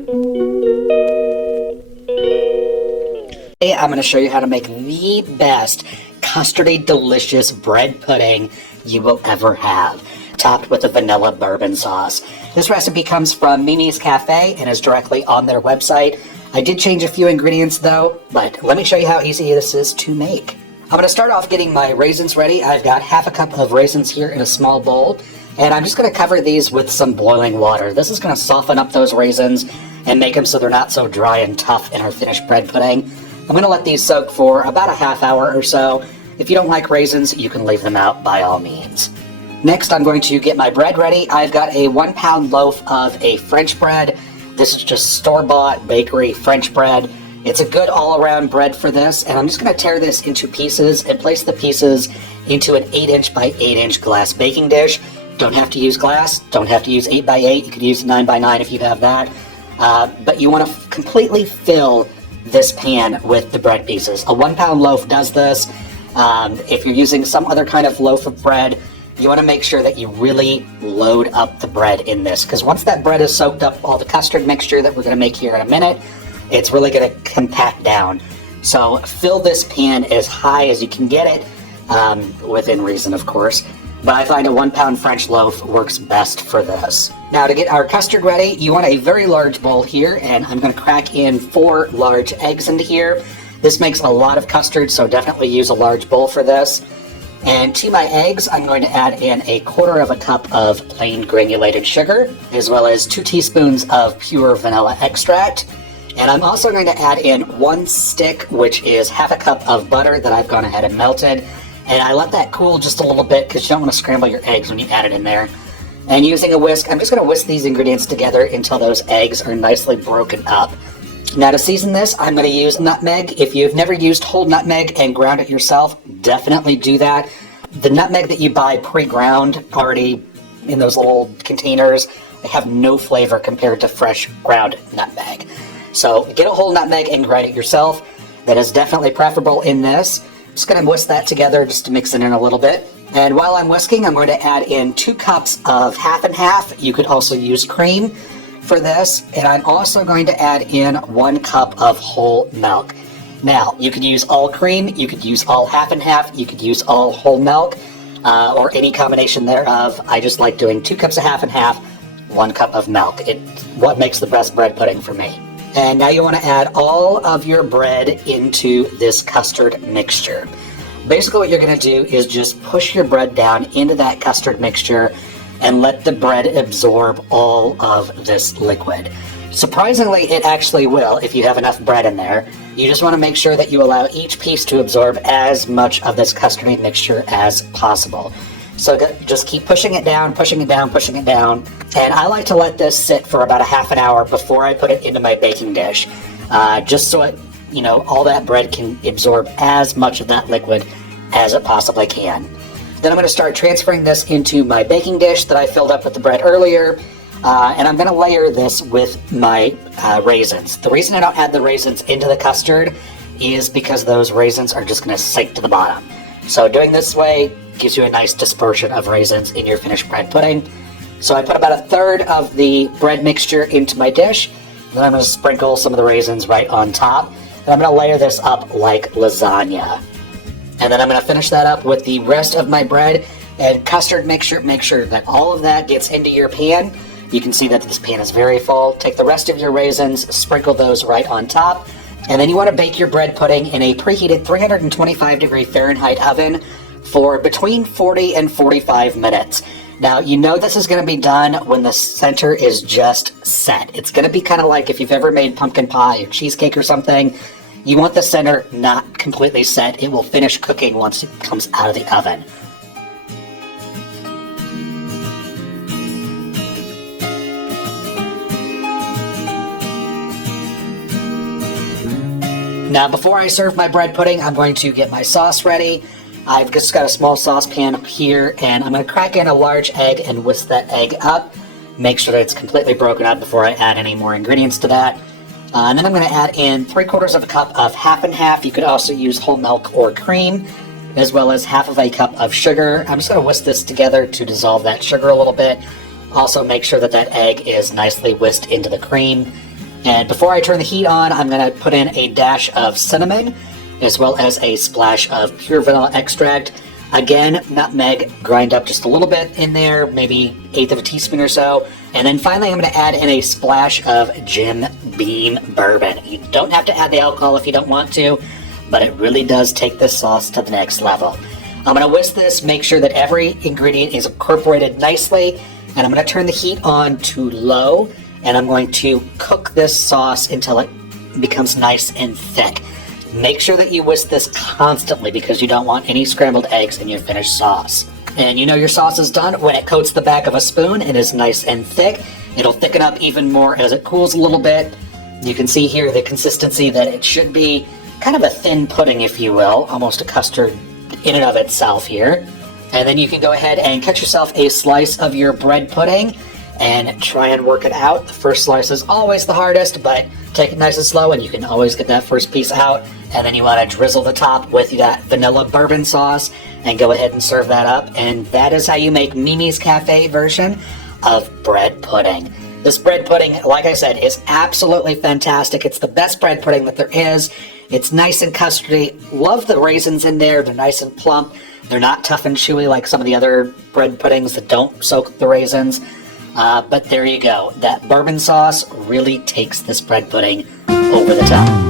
Today I'm going to show you how to make the best custardy delicious bread pudding you will ever have, topped with a vanilla bourbon sauce. This recipe comes from Mimi's Cafe and is directly on their website. I did change a few ingredients though, but let me show you how easy this is to make. I'm going to start off getting my raisins ready. I've got half a cup of raisins here in a small bowl, and I'm just going to cover these with some boiling water. This is going to soften up those raisins and make them so they're not so dry and tough in our finished bread pudding. I'm going to let these soak for about a half hour or so. If you don't like raisins, you can leave them out by all means. Next, I'm going to get my bread ready. I've got a 1 pound loaf of a French bread. This is just store-bought bakery French bread. It's a good all-around bread for this, and I'm just going to tear this into pieces and place the pieces into an 8" by 8" glass baking dish. Don't have to use glass, don't have to use 8 by 8. You could use 9 by 9 if you have that. But you want to completely fill this pan with the bread pieces. A 1 pound loaf does this. If you're using some other kind of loaf of bread, you want to make sure that you really load up the bread in this, because once that bread is soaked up all the custard mixture that we're going to make here in a minute, it's really going to compact down. So fill this pan as high as you can get it, within reason of course, but I find a 1 pound French loaf works best for this. Now to get our custard ready, you want a very large bowl here, and I'm going to crack in 4 large eggs into here. This makes a lot of custard, so definitely use a large bowl for this. And to my eggs, I'm going to add in 1/4 cup of plain granulated sugar, as well as 2 teaspoons of pure vanilla extract. And I'm also going to add in 1 stick, which is half a cup of butter that I've gone ahead and melted. And I let that cool just a little bit because you don't want to scramble your eggs when you add it in there. And using a whisk, I'm just going to whisk these ingredients together until those eggs are nicely broken up. Now to season this, I'm going to use nutmeg. If you've never used whole nutmeg and ground it yourself, definitely do that. The nutmeg that you buy pre-ground, already in those little containers, they have no flavor compared to fresh ground nutmeg. So get a whole nutmeg and grind it yourself. That is definitely preferable in this. I'm just going to whisk that together just to mix it in a little bit. And while I'm whisking, I'm going to add in 2 cups of half and half. You could also use cream for this, and I'm also going to add in 1 cup of whole milk. Now, you could use all cream, you could use all half and half, you could use all whole milk, or any combination thereof. I just like doing 2 cups of half and half, 1 cup of milk. It's what makes the best bread pudding for me. And now you want to add all of your bread into this custard mixture. Basically what you're going to do is just push your bread down into that custard mixture and let the bread absorb all of this liquid. Surprisingly, it actually will if you have enough bread in there. You just want to make sure that you allow each piece to absorb as much of this custardy mixture as possible. So just keep pushing it down, pushing it down, pushing it down. And I like to let this sit for about a half an hour before I put it into my baking dish, just so it, all that bread can absorb as much of that liquid as it possibly can. Then I'm going to start transferring this into my baking dish that I filled up with the bread earlier, and I'm going to layer this with my raisins. The reason I don't add the raisins into the custard is because those raisins are just going to sink to the bottom. So doing this way gives you a nice dispersion of raisins in your finished bread pudding. So I put about 1/3 of the bread mixture into my dish, then I'm going to sprinkle some of the raisins right on top, and I'm going to layer this up like lasagna. And then I'm going to finish that up with the rest of my bread and custard mixture. Make sure that all of that gets into your pan. You can see that this pan is very full. Take the rest of your raisins, sprinkle those right on top, and then you want to bake your bread pudding in a preheated 325° Fahrenheit oven for between 40 and 45 minutes. Now, you know this is going to be done when the center is just set. It's going to be kind of like if you've ever made pumpkin pie or cheesecake or something. You want the center not completely set. It will finish cooking once it comes out of the oven. Now, before I serve my bread pudding, I'm going to get my sauce ready. I've just got a small saucepan here, and I'm going to crack in a large egg and whisk that egg up. Make sure that it's completely broken up before I add any more ingredients to that. And then I'm going to add in 3/4 cup of half and half. You could also use whole milk or cream, as well as half of a cup of sugar. I'm just going to whisk this together to dissolve that sugar a little bit. Also make sure that that egg is nicely whisked into the cream. And before I turn the heat on, I'm going to put in a dash of cinnamon, as well as a splash of pure vanilla extract. Again, nutmeg, grind up just a little bit in there, maybe 1/8 of a teaspoon or so. And then finally, I'm going to add in a splash of Jim Beam bourbon. You don't have to add the alcohol if you don't want to, but it really does take this sauce to the next level. I'm going to whisk this, make sure that every ingredient is incorporated nicely, and I'm going to turn the heat on to low, and I'm going to cook this sauce until it becomes nice and thick. Make sure that you whisk this constantly because you don't want any scrambled eggs in your finished sauce. And you know your sauce is done when it coats the back of a spoon and is nice and thick. It'll thicken up even more as it cools a little bit. You can see here the consistency that it should be, kind of a thin pudding, if you will, almost a custard in and of itself here. And then you can go ahead and cut yourself a slice of your bread pudding and try and work it out. The first slice is always the hardest, but take it nice and slow and you can always get that first piece out. And then you want to drizzle the top with that vanilla bourbon sauce and go ahead and serve that up. And that is how you make Mimi's Cafe version of bread pudding. This bread pudding, like I said, is absolutely fantastic. It's the best bread pudding that there is. It's nice and custardy. Love the raisins in there. They're nice and plump. They're not tough and chewy like some of the other bread puddings that don't soak the raisins. But there you go. That bourbon sauce really takes this bread pudding over the top.